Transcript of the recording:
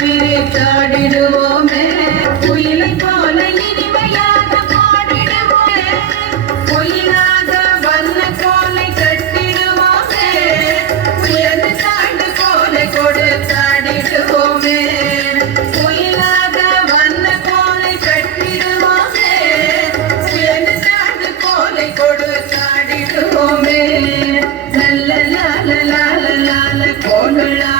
விரித்தாடிடுவோமே குயிலை போல இனிமையாக பாடிடுவோமே பொய்யாக வண்ண கோலை கட்டிடுவோமே உயர்ந்து தாண்டு கோலை கொடுத்தாடிடுவோமே குயிலாக வண்ண கோலை கட்டிடுவோமே உயர்ந்து தாண்டு கோலை கொடுத்தாடிடுவோமே நல்ல லால லால லால கோலா